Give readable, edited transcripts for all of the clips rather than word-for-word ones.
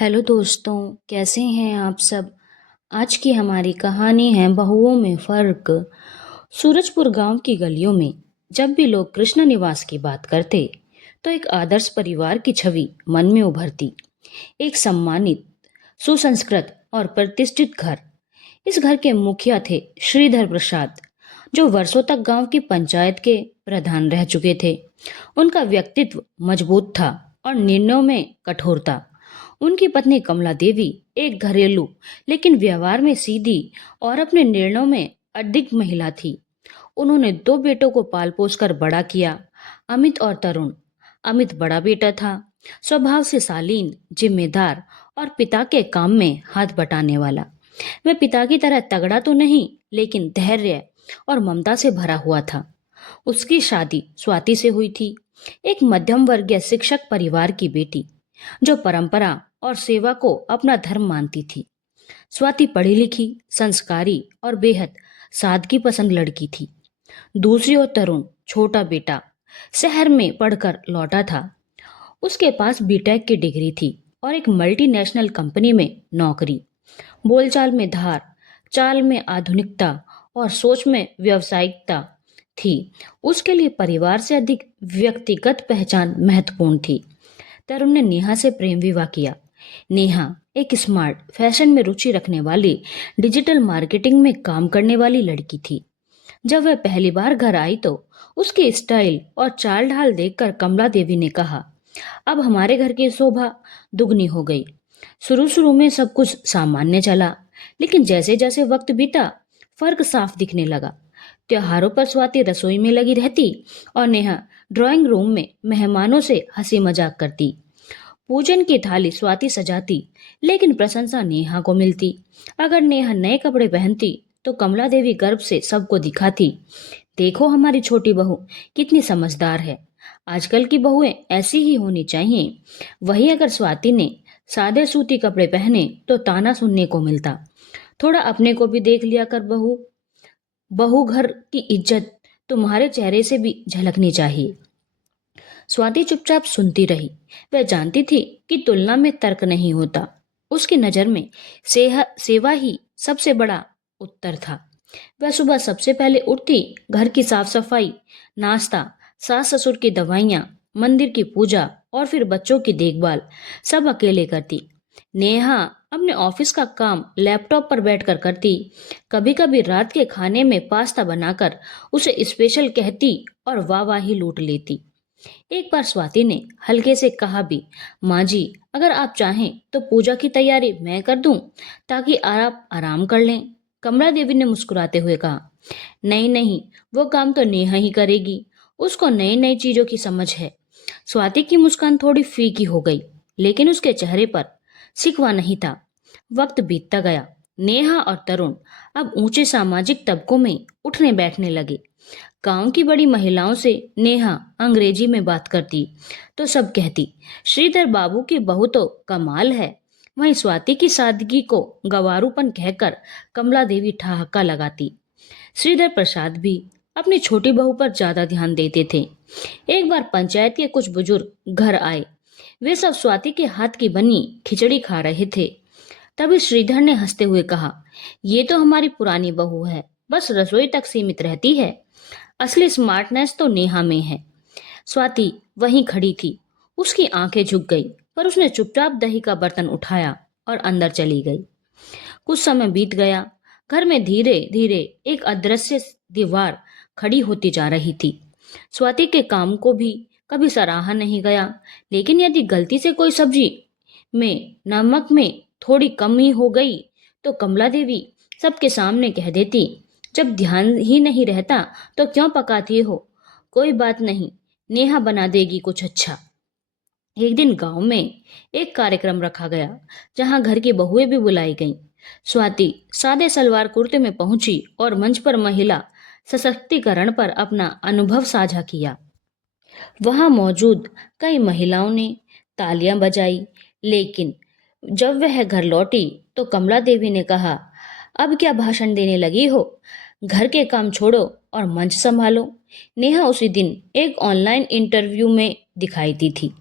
Hello दोस्तों, कैसे हैं आप सब। आज की हमारी कहानी है बहुओं में फ़र्क। सूरजपुर गांव की गलियों में जब भी लोग कृष्ण निवास की बात करते तो एक आदर्श परिवार की छवि मन में उभरती। एक सम्मानित, सुसंस्कृत और प्रतिष्ठित घर। इस घर के मुखिया थे श्रीधर प्रसाद, जो वर्षों तक गांव की पंचायत के प्रधान रह चुके थे। उनका व्यक्तित्व मजबूत था और निर्णयों में कठोरता। उनकी पत्नी कमला देवी एक घरेलू लेकिन व्यवहार में सीधी और अपने निर्णयों में अधिक महिला थी। उन्होंने दो बेटों को पाल पोस कर बड़ा किया, अमित और तरुण। अमित बड़ा बेटा था, स्वभाव से शालीन, जिम्मेदार और पिता के काम में हाथ बटाने वाला। वह पिता की तरह तगड़ा तो नहीं, लेकिन धैर्य और ममता से भरा हुआ था। उसकी शादी स्वाति से हुई थी, एक मध्यम वर्गीय शिक्षक परिवार की बेटी, जो परंपरा और सेवा को अपना धर्म मानती थी। स्वाति पढ़ी लिखी, संस्कारी और बेहद सादगी पसंद लड़की थी। दूसरी ओर तरुण, छोटा बेटा, शहर में पढ़कर लौटा था। उसके पास बीटेक की डिग्री थी और एक मल्टीनेशनल कंपनी में नौकरी। बोलचाल में धार, चाल में आधुनिकता और सोच में व्यावसायिकता थी। उसके लिए परिवार से अधिक व्यक्तिगत पहचान महत्वपूर्ण थी। तरुण ने नेहा से प्रेम विवाह किया। नेहा एक स्मार्ट, फैशन में रुचि रखने वाली, डिजिटल मार्केटिंग में काम करने वाली लड़की थी। जब वह पहली बार घर आई तो उसकी स्टाइल और चाल ढाल देखकर कमला देवी ने कहा, अब हमारे घर की शोभा दुगनी हो गई। शुरू शुरू में सब कुछ सामान्य चला, लेकिन जैसे जैसे वक्त बीता फर्क साफ दिखने लगा। त्योहारों पर स्वाति रसोई में लगी रहती और नेहा ड्राइंग रूम में मेहमानों से हंसी मजाक करती। पूजन की थाली स्वाति सजाती, लेकिन प्रशंसा नेहा को मिलती। अगर नेहा नए कपड़े पहनती तो कमला देवी गर्व से सबको दिखाती, देखो हमारी छोटी बहू कितनी समझदार है। आजकल की बहुएं ऐसी ही होनी चाहिए। वही अगर स्वाति ने सादे सूती कपड़े पहने तो ताना सुनने को मिलता। थोड़ा अपने को भी देख लिया कर बहू, बहू घर की इज्जत तुम्हारे चेहरे से भी झलकनी चाहिए। स्वाति चुपचाप सुनती रही। वह जानती थी कि तुलना में तर्क नहीं होता। उसकी नजर में सेवा ही सबसे बड़ा उत्तर था। वह सुबह सबसे पहले उठती, घर की साफ सफाई, नाश्ता, सास ससुर की दवाइयाँ, मंदिर की पूजा और फिर बच्चों की देखभाल सब अकेले करती। नेहा अपने ऑफिस का काम लैपटॉप पर बैठकर करती। कभी कभी रात के खाने में पास्ता बनाकर उसे स्पेशल कहती और वाहवाही लूट लेती। एक बार स्वाति ने हल्के से कहा भी, माँ जी, अगर आप चाहें तो पूजा की तैयारी मैं कर दूं, ताकि आप आराम कर लें। कमला देवी ने मुस्कुराते हुए कहा, नहीं नहीं, वो काम तो नेहा ही करेगी। उसको नई नई चीजों की समझ है। स्वाति की मुस्कान थोड़ी फीकी हो गई, लेकिन उसके चेहरे पर सिकवा नहीं था। वक्त बीतता गया। नेहा और तरुण अब ऊंचे सामाजिक तबकों में उठने बैठने लगे। गांव की बड़ी महिलाओं से नेहा अंग्रेजी में बात करती तो सब कहती, श्रीधर बाबू की बहू तो कमाल है। वहीं स्वाति की सादगी को गवारूपन कहकर कमला देवी ठहाका लगाती। श्रीधर प्रसाद भी अपनी छोटी बहू पर ज्यादा ध्यान देते थे। एक बार पंचायत के कुछ बुजुर्ग घर आए। वे सब स्वाति के हाथ की बनी खिचड़ी खा रहे थे। तभी श्रीधर ने हंसते हुए कहा, ये तो हमारी पुरानी बहू है, बस रसोई तक सीमित रहती है। असली स्मार्टनेस तो नेहा में है। स्वाति वहीं खड़ी थी। उसकी आंखें झुक गई, पर उसने चुपचाप दही का बर्तन उठाया और अंदर चली गई। कुछ समय बीत गया। घर में धीरे धीरे एक अदृश्य दीवार खड़ी होती जा रही थी। स्वाति के काम को भी कभी सराहा नहीं गया, लेकिन यदि गलती से कोई सब्जी में नमक में थोड़ी कमी हो गई तो कमला देवी सबके सामने कह देती, जब ध्यान ही नहीं रहता तो क्यों पकाती हो, कोई बात नहीं, नेहा बना देगी कुछ अच्छा। एक दिन गांव में एक कार्यक्रम रखा गया, जहां घर की बहुएं भी बुलाई गईं। स्वाति सादे सलवार कुर्ते में पहुंची और मंच पर महिला सशक्तिकरण पर अपना अनुभव साझा किया। वहां मौजूद कई महिलाओं ने तालियां बजाई, लेकिन जब वह घर लौटी तो कमला देवी ने कहा, अब क्या भाषण देने लगी हो, घर के काम छोड़ो और मंच संभालो। नेहा उसी दिन एक ऑनलाइन इंटरव्यू में दिखाई दी थी,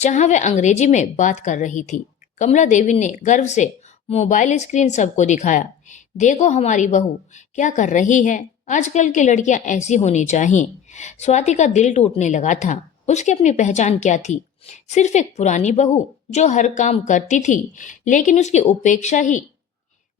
जहां वह अंग्रेजी में बात कर रही थी। कमला देवी ने गर्व से मोबाइल स्क्रीन सबको दिखाया। देखो हमारी बहू क्या कर रही है, आजकल की लड़कियां ऐसी होनी चाहिए। स्वाति का दिल टूटने लगा था। उसकी अपनी पहचान क्या थी? सिर्फ एक पुरानी बहू जो हर काम करती थी, लेकिन उसकी उपेक्षा ही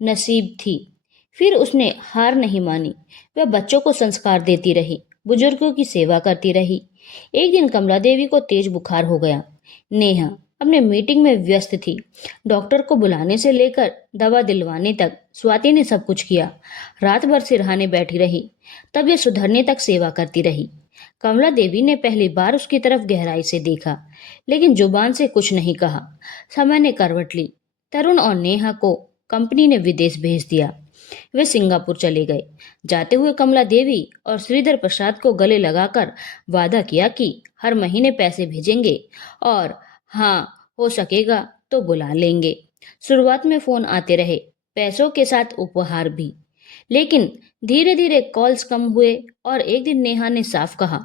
नसीब थी। फिर उसने हार नहीं मानी। वह बच्चों को संस्कार देती रही, बुजुर्गों की सेवा करती रही। एक दिन कमला देवी को तेज बुखार हो गया। नेहा अपने मीटिंग में व्यस्त थी। डॉक्टर को बुलाने से लेकर दवा दिलवाने तक स्वाति ने सब कुछ किया। रात भर सिरहाने बैठी रही, तबीयत सुधरने तक सेवा करती रही। कमला देवी ने पहली बार उसकी तरफ गहराई से देखा, लेकिन जुबान से कुछ नहीं कहा। समय ने करवट ली। तरुण और नेहा को कंपनी ने विदेश भेज दिया। वे सिंगापुर चले गए। जाते हुए कमला देवी और श्रीधर प्रसाद को गले लगाकर वादा किया कि हर महीने पैसे भेजेंगे और हाँ, हो सकेगा तो बुला लेंगे। शुरुआत में फोन आते रहे, पैसों के साथ उपहार भी। लेकिन धीरे धीरे कॉल्स कम हुए और एक दिन नेहा ने साफ कहा,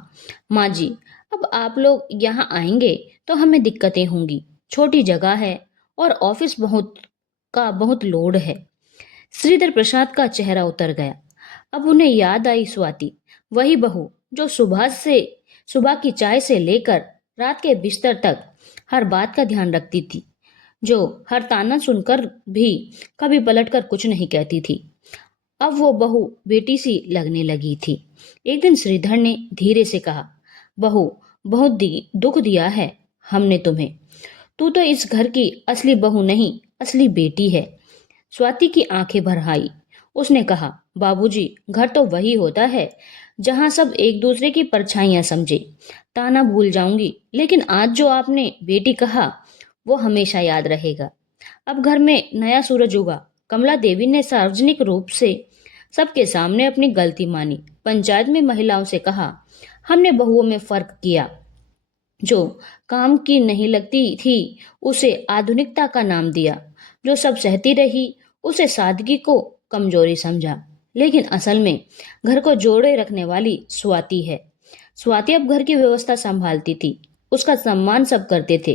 माँ जी, अब आप लोग यहाँ आएंगे तो हमें दिक्कतें होंगी। छोटी जगह है और ऑफिस बहुत लोड है। श्रीधर प्रसाद का चेहरा उतर गया। अब उन्हें याद आई स्वाति, वही बहू जो सुबह की चाय से लेकर रात के बिस्तर तक हर बात का ध्यान रखती थी, जो हर ताना सुनकर भी कभी पलटकर कुछ नहीं कहती थी। अब वो बहू बेटी सी लगने लगी थी। एक दिन श्रीधर ने धीरे से कहा, बहू, बहुत दुख दिया है हमने तुम्हें। तू तो इस घर की असली बहू नहीं, असली बेटी है। स्वाति की आंखें भर आई। उसने कहा, बाबूजी, घर तो वही होता है जहां सब एक दूसरे की परछाइयां समझे। ताना भूल जाऊंगी, लेकिन आज जो आपने बेटी कहा वो हमेशा याद रहेगा। अब घर में नया सूरज उगा। कमला देवी ने सार्वजनिक रूप से सबके सामने अपनी गलती मानी। पंचायत में महिलाओं से कहा, हमने बहुओं में फर्क किया। जो काम की नहीं लगती थी उसे आधुनिकता का नाम दिया। जो सब सहती रही उसे सादगी को कमजोरी समझा। लेकिन असल में घर को जोड़े रखने वाली स्वाति है। स्वाति अब घर की व्यवस्था संभालती थी। उसका सम्मान सब करते थे।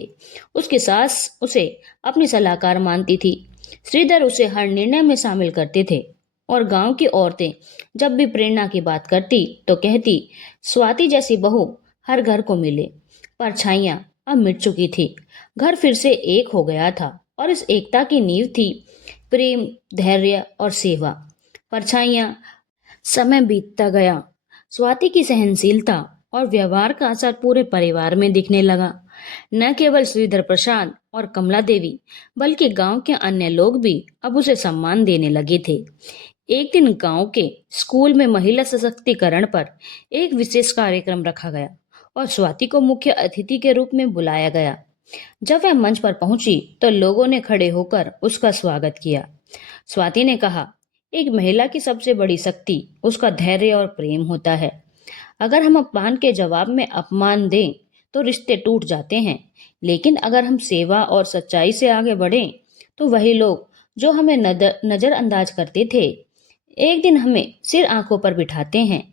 उसकी सास उसे अपनी सलाहकार मानती थी। श्रीधर उसे हर निर्णय में शामिल करते थे। और गांव की औरतें जब भी प्रेरणा की बात करती तो कहती, स्वाति जैसी बहू हर घर को मिले। परछाइयां अब मिट चुकी थी। घर फिर से एक हो गया था और इस एकता की नींव थी प्रेम, धैर्य और सेवा। परछाइयां समय बीतता गया। स्वाति की सहनशीलता और व्यवहार का असर पूरे परिवार में दिखने लगा। न केवल श्रीधर प्रसाद और कमला देवी, बल्कि गांव के अन्य लोग भी अब उसे सम्मान देने लगे थे। एक दिन गांव के स्कूल में महिला सशक्तिकरण पर एक विशेष कार्यक्रम रखा गया और स्वाति को मुख्य अतिथि के रूप में बुलाया गया। जब वह मंच पर पहुंची तो लोगों ने खड़े होकर उसका स्वागत किया। स्वाति ने कहा, एक महिला की सबसे बड़ी शक्ति उसका धैर्य और प्रेम होता है। अगर हम अपमान के जवाब में अपमान दें तो रिश्ते टूट जाते हैं, लेकिन अगर हम सेवा और सच्चाई से आगे बढ़ें तो वही लोग जो हमें नजरअंदाज करते थे एक दिन हमें सिर आंखों पर बिठाते हैं।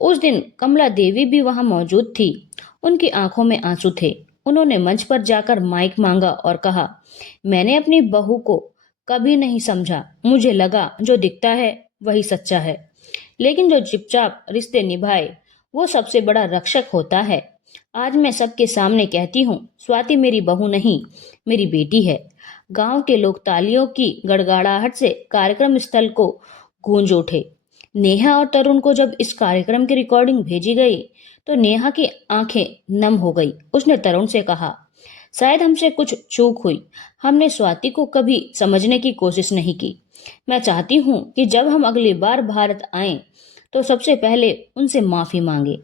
उस दिन कमला देवी भी वहां मौजूद थी। उनकी आंखों में आंसू थे। उन्होंने मंच पर जाकर माइक मांगा और कहा, मैंने अपनी बहू को कभी नहीं समझा। मुझे लगा जो दिखता है वही सच्चा है, लेकिन जो चुपचाप रिश्ते निभाए वो सबसे बड़ा रक्षक होता है। आज मैं सबके सामने कहती हूँ, स्वाति मेरी बहू नहीं, मेरी बेटी है। गांव के लोग तालियों की गड़गड़ाहट से कार्यक्रम स्थल को गूंज उठे। नेहा और तरुण को जब इस कार्यक्रम की रिकॉर्डिंग भेजी गई तो नेहा की आंखें नम हो गई। उसने तरुण से कहा, शायद हमसे कुछ चूक हुई। हमने स्वाति को कभी समझने की कोशिश नहीं की। मैं चाहती हूँ कि जब हम अगली बार भारत आएं तो सबसे पहले उनसे माफी मांगे।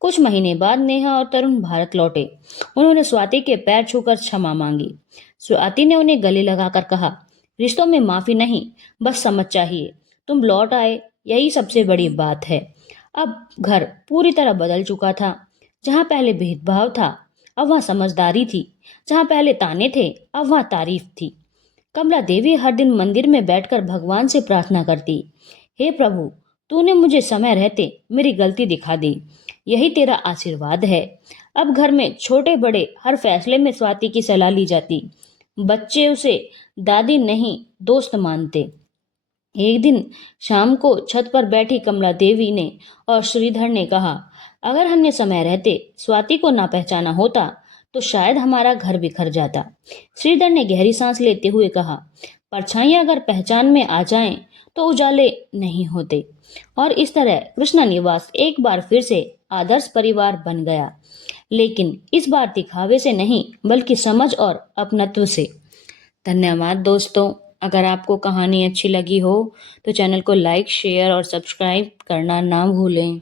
कुछ महीने बाद नेहा और तरुण भारत लौटे। उन्होंने स्वाति के पैर छूकर क्षमा मांगी। स्वाति ने उन्हें गले लगाकर कहा, रिश्तों में माफी नहीं, बस समझ चाहिए। तुम लौट आए, यही सबसे बड़ी बात है। अब घर पूरी तरह बदल चुका था। जहां पहले भेदभाव था अब वहां समझदारी थी। जहां पहले ताने थे अब वहां तारीफ थी। कमला देवी हर दिन मंदिर में बैठकर भगवान से प्रार्थना करती, हे प्रभु, तूने मुझे समय रहते मेरी गलती दिखा दी। यही तेरा आशीर्वाद है। अब घर में छोटे बड़े हर फैसले में स्वाति की सलाह ली जाती। बच्चे उसे दादी नहीं दोस्त मानते। एक दिन शाम को छत पर बैठी कमला देवी ने और श्रीधर ने कहा, अगर हमने समय रहते स्वाति को ना पहचाना होता तो शायद हमारा घर बिखर जाता। श्रीधर ने गहरी सांस लेते हुए कहा, परछाइयां अगर पहचान में आ जाएं तो उजाले नहीं होते। और इस तरह कृष्णा निवास एक बार फिर से आदर्श परिवार बन गया, लेकिन इस बार दिखावे से नहीं बल्कि समझ और अपनत्व से। धन्यवाद दोस्तों। अगर आपको कहानी अच्छी लगी हो तो चैनल को लाइक शेयर और सब्सक्राइब करना ना भूलें।